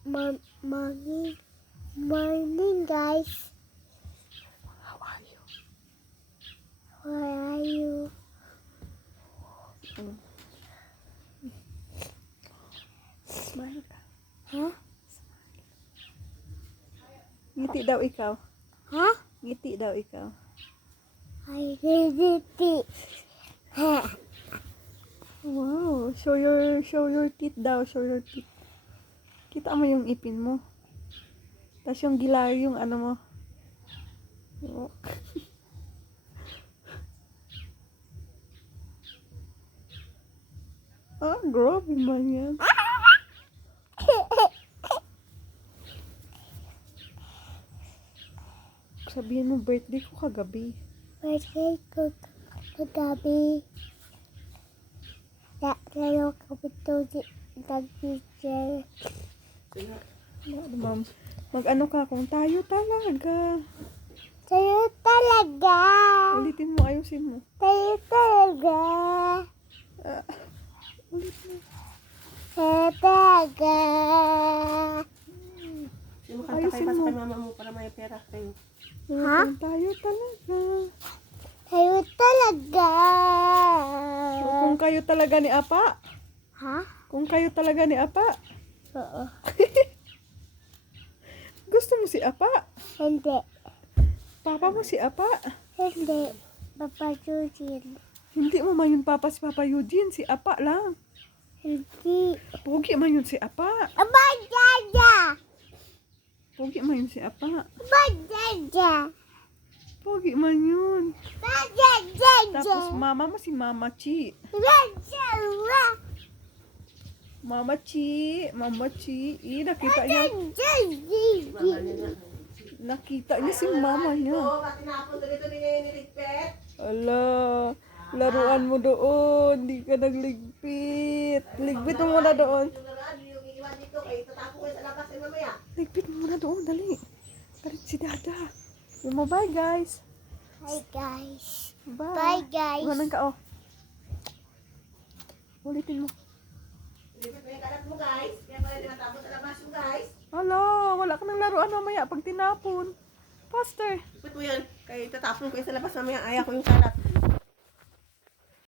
Morning. Morning, guys. How are you? Where are you? Smile ka. Huh? Ngiti daw ikaw. Huh? Ngiti daw ikaw. I did it. Wow, show your teeth daw, show your teeth. Kita mo yung ipin mo. Tapos yung gilar, yung ano mo. Oh. Ah, grabe man yan. Sabihin mo, birthday ko kagabi. Birthday ko kagabi. Lalo kami to nag-picture. Ma'am, mag-ano ka kung tayo talaga. Tayo talaga. Ulitin mo, ayusin mo. Tayo talaga. Ulit mo. Tayo talaga. Ayusin mo. Kay mama mo para may pera kayo. Ha? Kung tayo talaga. Tayo talaga. Kung kayo talaga ni Apa. Ha? Kung kayo talaga ni Apa. Oo. Gusto mo si Apa? Hindi. Papa mo si Apa? Hindi. Papa Jujin. Hindi mo man yun Papa si Papa Eugene. Si Apa lang. Hindi. Pogi man yun si Apa. Aba, Jaja. Pogi man yun si Apa. Aba, Jaja. Pogi man yun. Jaja, Jaja. Tapos mama mo si Mama Chi. Jaja. Mama Chi. Mama Chi. Nakita niya. Jaja. Nakita niya si mama niya. Bakit tinapon dito niligpit? Ala, laruan mo doon. Di ka nagligpit. Ligpit mo muna doon. Yung laruan, yung iiwan dito, kayo tatapon kayo sa labas ay mamaya. Ligpit mo muna doon. Dali. Dali si Dada. Yung mo, bye guys. Hi, guys. Bye. Bye, guys. Ganun ka, oh. Ulitin mo. Ligpit mo yung kalat mo guys. Kaya pala tinatapon sa labas yung guys. Hala, wala ka ng laruan mamaya pag tinapon. Faster. Ligpit mo yan. Kayo tatapon kayo sa labas mamaya. Ayaw ko yung kalat.